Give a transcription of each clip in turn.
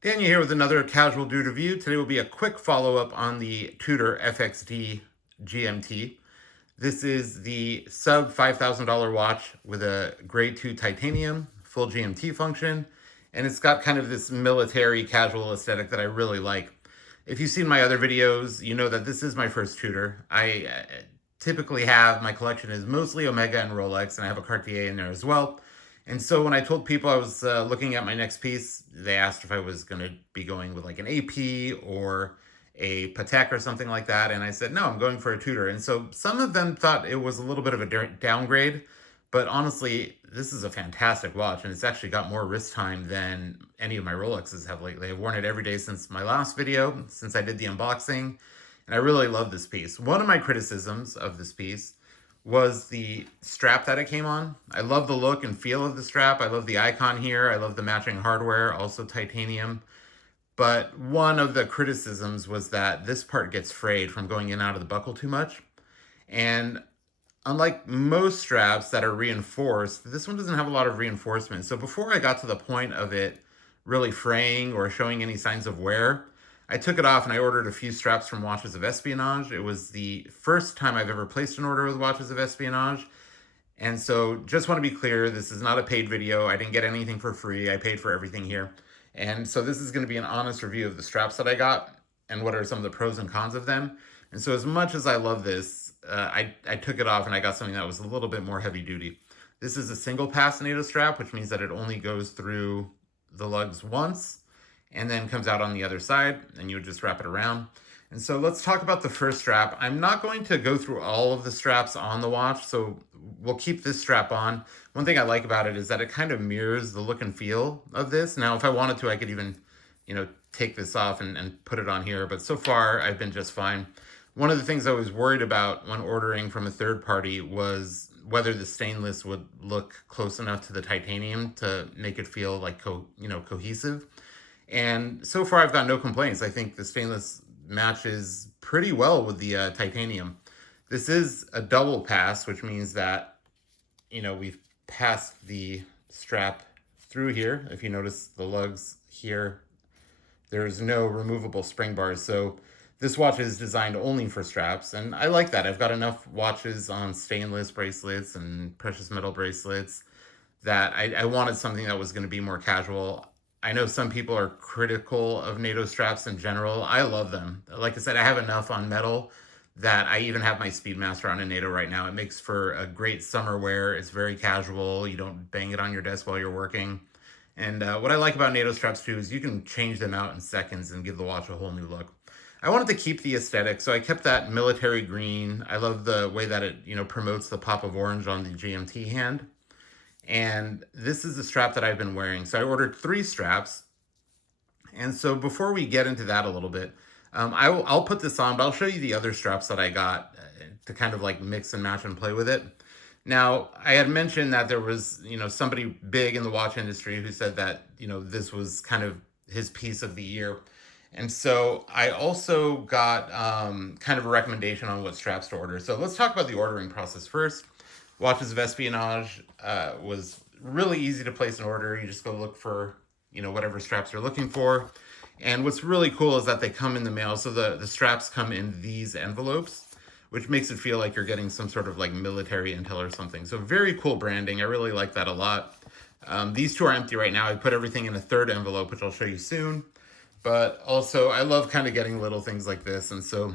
Daniel here with another casual dude review. Today will be a quick follow-up on the Tudor FXD GMT. This is the sub $5,000 watch with a grade 2 titanium, full GMT function, and it's got kind of this military casual aesthetic that I really like. If you've seen my other videos, you know that this is my first Tudor. I typically have, my collection is mostly Omega and Rolex, and I have a Cartier in there as well. And so when I told people I was looking at my next piece, they asked if I was going to be going with like an AP or a Patek or something like that. And I said, no, I'm going for a Tudor. And so some of them thought it was a little bit of a downgrade. But honestly, this is a fantastic watch. And it's actually got more wrist time than any of my Rolexes have lately. I've worn it every day since my last video, since I did the unboxing. And I really love this piece. One of my criticisms of this piece was the strap that it came on. I love the look and feel of the strap. I love the icon here. I love the matching hardware, also titanium. But one of the criticisms was that this part gets frayed from going in and out of the buckle too much. And unlike most straps that are reinforced, this one doesn't have a lot of reinforcement. So before I got to the point of it really fraying or showing any signs of wear, I took it off and I ordered a few straps from Watches of Espionage. It was the first time I've ever placed an order with Watches of Espionage. And so just want to be clear, this is not a paid video. I didn't get anything for free. I paid for everything here. And so this is going to be an honest review of the straps that I got and what are some of the pros and cons of them. And so as much as I love this, I took it off and I got something that was a little bit more heavy duty. This is a single pass Nato strap, which means that it only goes through the lugs once and then comes out on the other side, and you would just wrap it around. And so let's talk about the first strap. I'm not going to go through all of the straps on the watch, so we'll keep this strap on. One thing I like about it is that it kind of mirrors the look and feel of this. Now, if I wanted to, I could even, take this off and put it on here, but so far I've been just fine. One of the things I was worried about when ordering from a third party was whether the stainless would look close enough to the titanium to make it feel like cohesive. And so far, I've got no complaints. I think the stainless matches pretty well with the titanium. This is a double pass, which means that, we've passed the strap through here. If you notice the lugs here, there's no removable spring bars. So this watch is designed only for straps, and I like that. I've got enough watches on stainless bracelets and precious metal bracelets that I wanted something that was going to be more casual. I know some people are critical of NATO straps in general. I love them. Like I said, I have enough on metal that I even have my Speedmaster on a NATO right now. It makes for a great summer wear. It's very casual. You don't bang it on your desk while you're working. And what I like about NATO straps too is you can change them out in seconds and give the watch a whole new look. I wanted to keep the aesthetic, so I kept that military green. I love the way that it, promotes the pop of orange on the GMT hand. And this is the strap that I've been wearing. So I ordered 3 straps. And so before we get into that a little bit, I'll put this on, but I'll show you the other straps that I got to kind of like mix and match and play with it. Now, I had mentioned that there was, somebody big in the watch industry who said that, this was kind of his piece of the year. And so I also got kind of a recommendation on what straps to order. So let's talk about the ordering process first. Watches of Espionage was really easy to place an order. You just go look for, whatever straps you're looking for. And what's really cool is that they come in the mail. So the straps come in these envelopes, which makes it feel like you're getting some sort of like military intel or something. So very cool branding. I really like that a lot. These 2 are empty right now. I put everything in a 3rd envelope, which I'll show you soon. But also, I love kind of getting little things like this. And so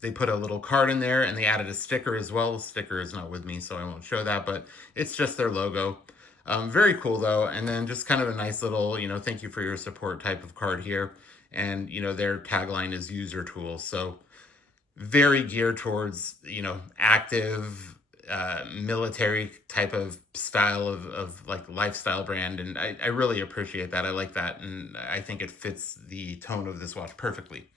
they put a little card in there, and they added a sticker as well. The sticker is not with me, so I won't show that, but it's just their logo. Very cool, though. And then just kind of a nice little, thank you for your support type of card here. And, their tagline is user tools. So very geared towards, active, military type of style of like lifestyle brand. And I really appreciate that. I like that. And I think it fits the tone of this watch perfectly.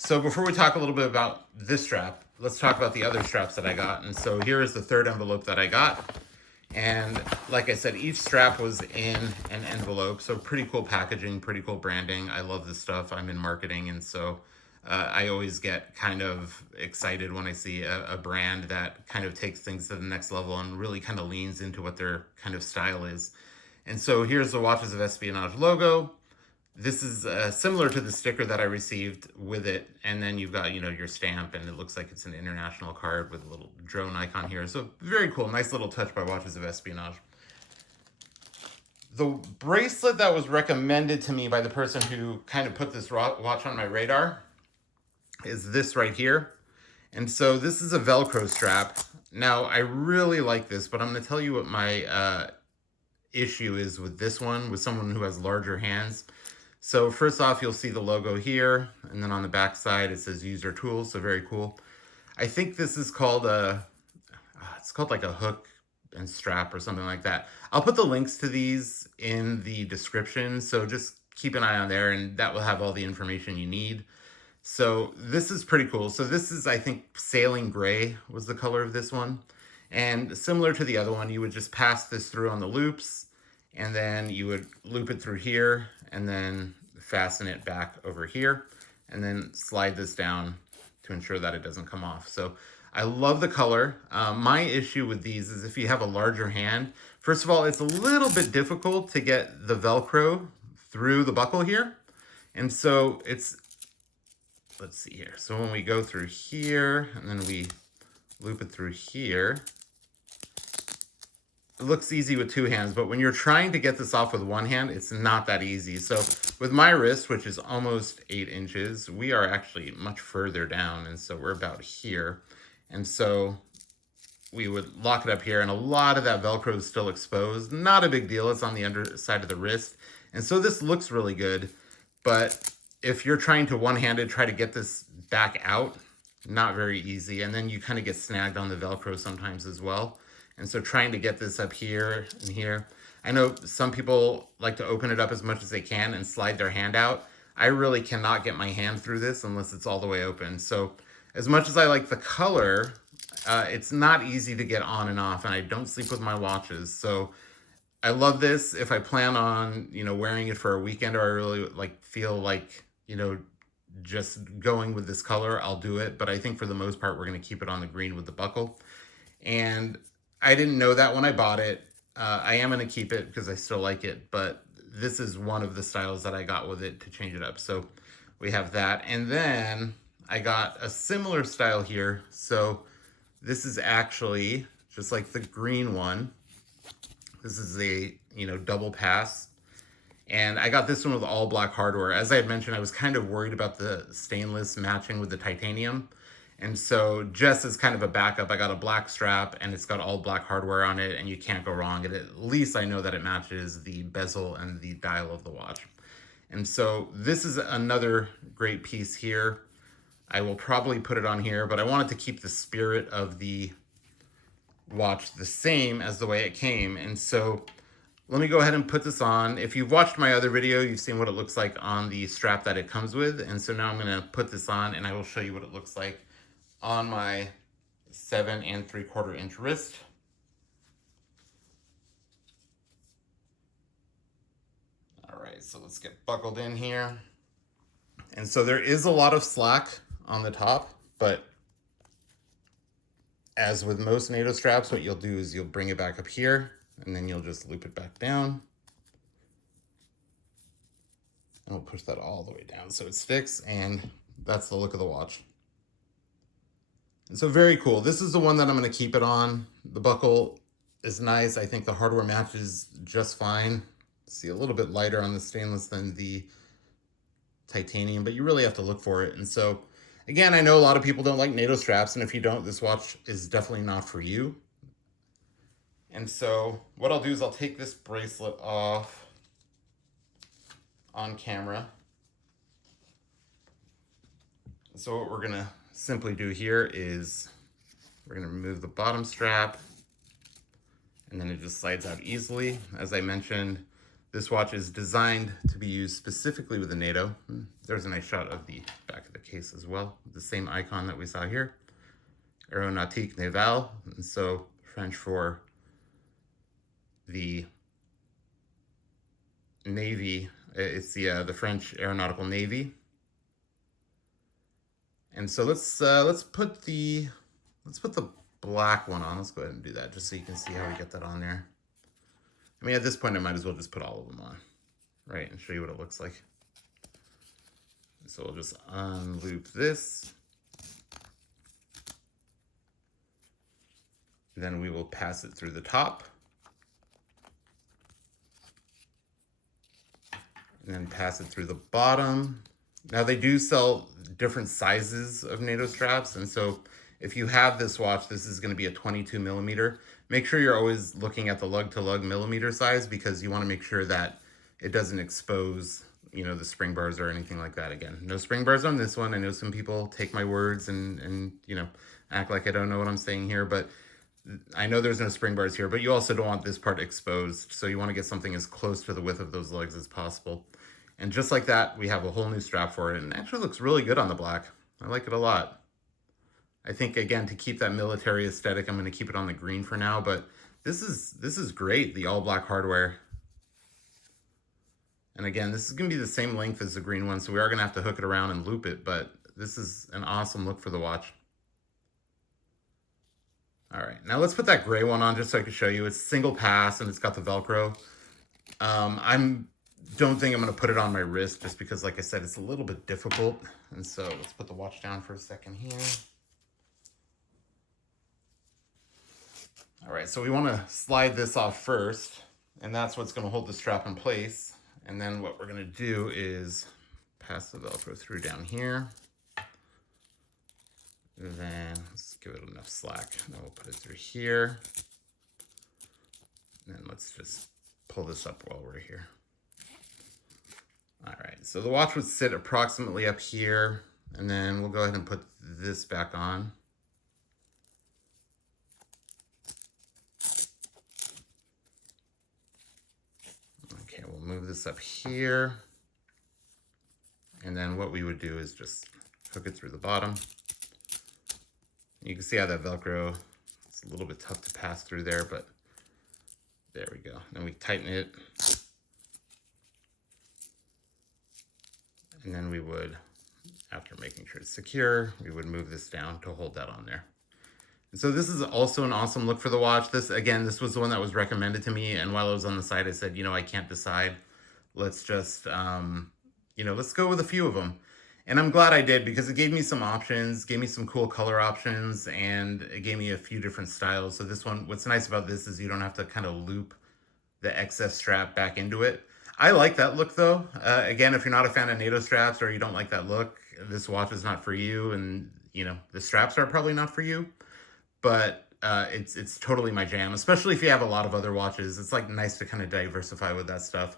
So before we talk a little bit about this strap, let's talk about the other straps that I got. And so here is the 3rd envelope that I got. And like I said, each strap was in an envelope. So pretty cool packaging, pretty cool branding. I love this stuff. I'm in marketing. And so I always get kind of excited when I see a brand that kind of takes things to the next level and really kind of leans into what their kind of style is. And so here's the Watches of Espionage logo. This is similar to the sticker that I received with it. And then you've got, you know, your stamp, and it looks like it's an international card with a little drone icon here. So very cool. Nice little touch by Watches of Espionage. The bracelet that was recommended to me by the person who kind of put this watch on my radar is this right here. And so this is a Velcro strap. Now, I really like this, but I'm going to tell you what my issue is with this one, with someone who has larger hands. So first off, you'll see the logo here, and then on the back side it says user tools, so very cool. I think this is called it's called like a hook and strap or something like that. I'll put the links to these in the description, so just keep an eye on there, and that will have all the information you need. So this is pretty cool. So this is, I think, sailing gray was the color of this one. And similar to the other one, you would just pass this through on the loops, and then you would loop it through here, and then fasten it back over here, and then slide this down to ensure that it doesn't come off. So I love the color. My issue with these is if you have a larger hand, first of all, it's a little bit difficult to get the Velcro through the buckle here. And so it's, let's see here. So when we go through here, and then we loop it through here, it looks easy with two hands, but when you're trying to get this off with one hand, it's not that easy. So with my wrist, which is almost 8 inches, we are actually much further down. And so we're about here. And so we would lock it up here, and a lot of that Velcro is still exposed. Not a big deal. It's on the underside of the wrist. And so this looks really good. But if you're trying to one-handed try to get this back out, not very easy. And then you kind of get snagged on the Velcro sometimes as well. And so trying to get this up here and here. I know some people like to open it up as much as they can and slide their hand out. I really cannot get my hand through this unless it's all the way open. So as much as I like the color, it's not easy to get on and off, and I don't sleep with my watches. So I love this. If I plan on, you know, wearing it for a weekend, or I really feel like, you know, just going with this color, I'll do it. But I think for the most part, we're going to keep it on the green with the buckle. And I didn't know that when I bought it. I am going to keep it because I still like it, but this is one of the styles that I got with it to change it up. So we have that. And then I got a similar style here. So this is actually just like the green one. This is a, you know, double pass. And I got this one with all black hardware. As I had mentioned, I was kind of worried about the stainless matching with the titanium. And so just as kind of a backup, I got a black strap, and it's got all black hardware on it, and you can't go wrong. And at least I know that it matches the bezel and the dial of the watch. And so this is another great piece here. I will probably put it on here, but I wanted to keep the spirit of the watch the same as the way it came. And so let me go ahead and put this on. If you've watched my other video, you've seen what it looks like on the strap that it comes with. And so now I'm going to put this on, and I will show you what it looks like on my 7 3/4 inch wrist. All right, so let's get buckled in here. And so there is a lot of slack on the top, but as with most NATO straps, what you'll do is you'll bring it back up here, and then you'll just loop it back down. And we'll push that all the way down so it sticks, and that's the look of the watch. And so very cool. This is the one that I'm going to keep it on. The buckle is nice. I think the hardware matches just fine. See, a little bit lighter on the stainless than the titanium, but you really have to look for it. And so again, I know a lot of people don't like NATO straps, and if you don't, this watch is definitely not for you. And so what I'll do is I'll take this bracelet off on camera. So what we're going to simply do here is we're going to remove the bottom strap, and then it just slides out easily. As I mentioned, this watch is designed to be used specifically with the NATO. There's a nice shot of the back of the case as well, the same icon that we saw here, Aéronautique Navale, and so French for the Navy. It's the French Aeronautical Navy. And so let's put the black one on. Let's go ahead and do that just so you can see how we get that on there. I mean, at this point, I might as well just put all of them on, right, and show you what it looks like. So we'll just unloop this. Then we will pass it through the top. And then pass it through the bottom. Now they do sell different sizes of NATO straps. And so if you have this watch, this is going to be a 22 millimeter. Make sure you're always looking at the lug to lug millimeter size, because you want to make sure that it doesn't expose, you know, the spring bars or anything like that. Again, no spring bars on this one. I know some people take my words and you know, act like I don't know what I'm saying here, but I know there's no spring bars here, but you also don't want this part exposed. So you want to get something as close to the width of those legs as possible. And just like that, we have a whole new strap for it. And it actually looks really good on the black. I like it a lot. I think, again, to keep that military aesthetic, I'm going to keep it on the green for now. But this is great, the all black hardware. And again, this is going to be the same length as the green one, so we are going to have to hook it around and loop it. But this is an awesome look for the watch. All right, now let's put that gray one on just so I can show you. It's single pass and it's got the Velcro. Don't think I'm going to put it on my wrist just because, like I said, it's a little bit difficult. And so let's put the watch down for a second here. All right, so we want to slide this off first, and that's what's going to hold the strap in place. And then what we're going to do is pass the Velcro through down here. Then let's give it enough slack. Then we'll put it through here. And then let's just pull this up while we're here. All right, so the watch would sit approximately up here, and then we'll go ahead and put this back on. Okay, we'll move this up here. And then what we would do is just hook it through the bottom. You can see how that Velcro is a little bit tough to pass through there, but there we go. Then we tighten it. And then we would, after making sure it's secure, we would move this down to hold that on there. And so this is also an awesome look for the watch. This, again, this was the one that was recommended to me. And while I was on the site, I said, you know, I can't decide. Let's just, you know, let's go with a few of them. And I'm glad I did, because it gave me some options, gave me some cool color options, and it gave me a few different styles. So this one, what's nice about this is you don't have to kind of loop the excess strap back into it. I like that look though. Again, if you're not a fan of NATO straps or you don't like that look, this watch is not for you. And you know, the straps are probably not for you, but it's totally my jam, especially if you have a lot of other watches. It's like nice to kind of diversify with that stuff.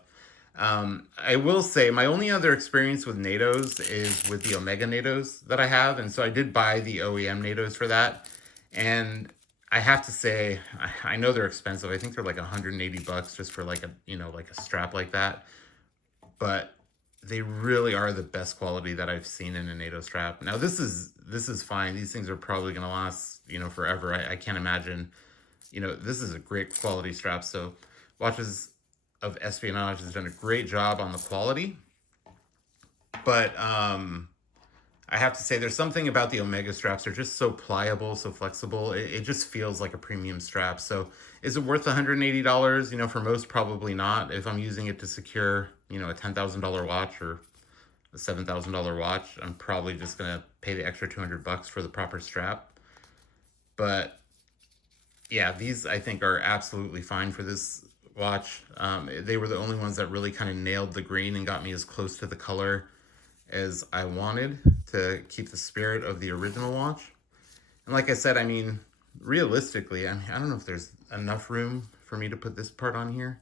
I will say my only other experience with NATOs is with the Omega NATOs that I have. And so I did buy the OEM NATOs for that. And I have to say, I know they're expensive. I think they're like 180 bucks just for like a, you know, like a strap like that. But they really are the best quality that I've seen in a NATO strap. Now this is fine. These things are probably going to last, you know, forever. I can't imagine, you know, this is a great quality strap. So Watches of Espionage has done a great job on the quality. But I have to say, there's something about the Omega straps. They're just so pliable, so flexible. It just feels like a premium strap. So is it worth $180? You know, for most, probably not. If I'm using it to secure, you know, a $10,000 watch or a $7,000 watch, I'm probably just going to pay the extra 200 bucks for the proper strap. But yeah, these I think are absolutely fine for this watch. They were the only ones that really kind of nailed the green and got me as close to the color as I wanted to keep the spirit of the original watch. And like I said, I mean, realistically, I don't know if there's enough room for me to put this part on here.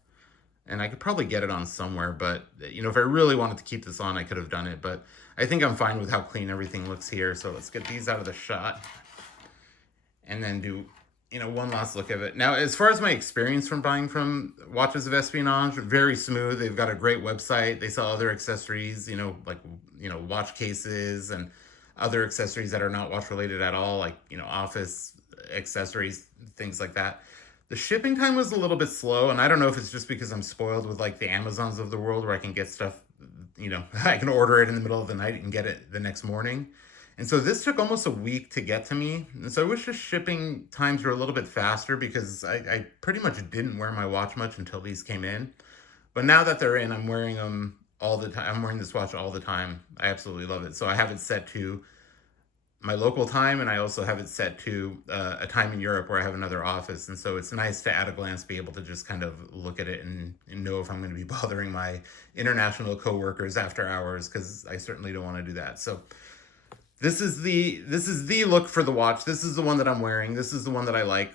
And I could probably get it on somewhere, but you know, if I really wanted to keep this on, I could have done it. But I think I'm fine with how clean everything looks here. So let's get these out of the shot and then do, you know, one last look of it. Now, as far as my experience from buying from Watches of Espionage, very smooth. They've got a great website. They sell other accessories, you know, like, you know, watch cases and other accessories that are not watch related at all, like, you know, office accessories, things like that. The shipping time was a little bit slow, and I don't know if it's just because I'm spoiled with like the Amazons of the world where I can get stuff, you know, I can order it in the middle of the night and get it the next morning. And so this took almost a week to get to me. And so I wish the shipping times were a little bit faster, because I pretty much didn't wear my watch much until these came in. But now that they're in, I'm wearing them all the time. I'm wearing this watch all the time. I absolutely love it. So I have it set to my local time, and I also have it set to a time in Europe where I have another office. And so it's nice to, at a glance, be able to just kind of look at it and know if I'm going to be bothering my international coworkers after hours, because I certainly don't want to do that. So this is the look for the watch. This is the one that I'm wearing. This is the one that I like.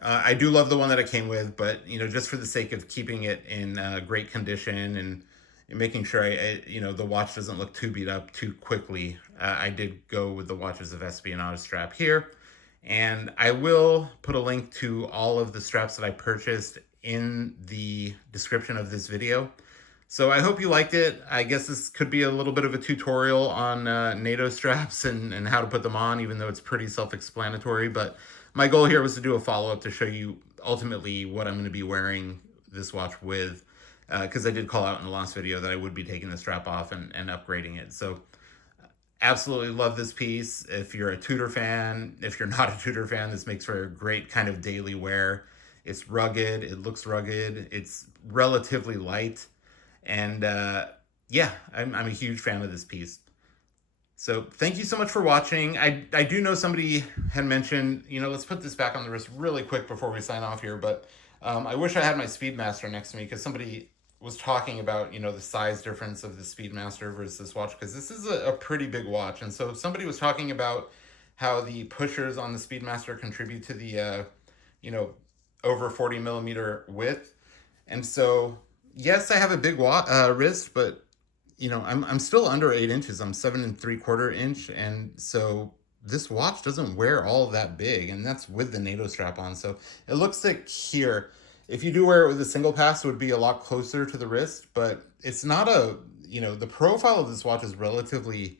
I do love the one that it came with, but just for the sake of keeping it in great condition and making sure the watch doesn't look too beat up too quickly, I did go with the Watches of Espionage strap here. And I will put a link to all of the straps that I purchased in the description of this video. So I hope you liked it. I guess this could be a little bit of a tutorial on NATO straps and how to put them on, even though it's pretty self-explanatory. But my goal here was to do a follow-up to show you ultimately what I'm going to be wearing this watch with, because I did call out in the last video that I would be taking the strap off and upgrading it. So absolutely love this piece. If you're a Tudor fan, if you're not a Tudor fan, this makes for a great kind of daily wear. It's rugged, it looks rugged, it's relatively light. And yeah, I'm a huge fan of this piece. So thank you so much for watching. I do know somebody had mentioned, let's put this back on the wrist really quick before we sign off here, but I wish I had my Speedmaster next to me, because somebody was talking about, the size difference of the Speedmaster versus this watch, because this is a pretty big watch. And so somebody was talking about how the pushers on the Speedmaster contribute to the, over 40 millimeter width. And so, yes, I have a big wrist, but I'm still under 8 inches. I'm 7 3/4 inch. And so this watch doesn't wear all that big, and that's with the NATO strap on. So it looks like here, if you do wear it with a single pass, it would be a lot closer to the wrist, but it's not the profile of this watch is relatively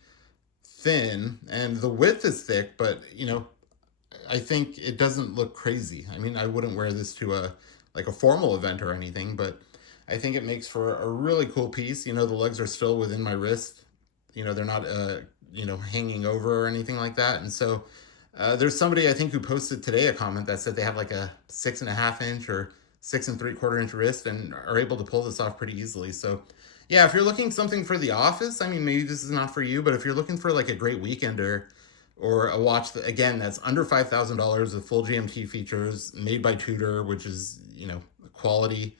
thin and the width is thick, but I think it doesn't look crazy. I mean, I wouldn't wear this to a formal event or anything, but I think it makes for a really cool piece. The legs are still within my wrist. They're not, hanging over or anything like that. And so there's somebody, I think, who posted today a comment that said they have like a 6.5 inch or 6 3/4 inch wrist and are able to pull this off pretty easily. So yeah, if you're looking something for the office, I mean, maybe this is not for you, but if you're looking for like a great weekender or a watch that, again, that's under $5,000 with full GMT features, made by Tudor, which is, quality,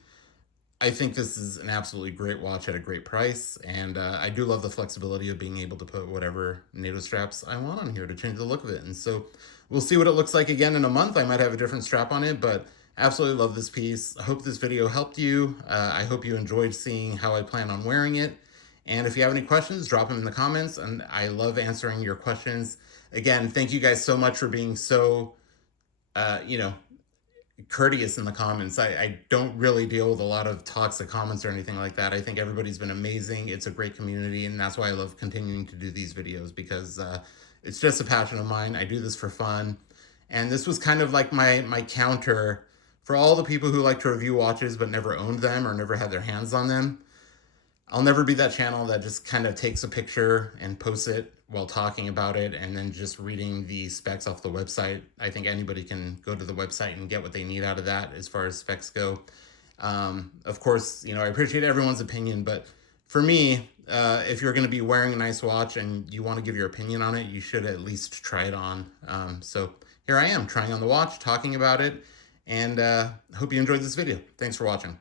I think this is an absolutely great watch at a great price. And I do love the flexibility of being able to put whatever NATO straps I want on here to change the look of it. And so we'll see what it looks like again in a month. I might have a different strap on it, but absolutely love this piece. I hope this video helped you. I hope you enjoyed seeing how I plan on wearing it. And if you have any questions, drop them in the comments, and I love answering your questions. Again, thank you guys so much for being so, courteous in the comments. I don't really deal with a lot of toxic comments or anything like that. I think everybody's been amazing. It's a great community, and that's why I love continuing to do these videos, because it's just a passion of mine. I do this for fun. And this was kind of like my counter for all the people who like to review watches but never owned them or never had their hands on them. I'll never be that channel that just kind of takes a picture and posts it while talking about it and then just reading the specs off the website. I think anybody can go to the website and get what they need out of that as far as specs go. Of course, I appreciate everyone's opinion, but for me, if you're going to be wearing a nice watch and you want to give your opinion on it, you should at least try it on. So here I am trying on the watch, talking about it, and hope you enjoyed this video. Thanks for watching.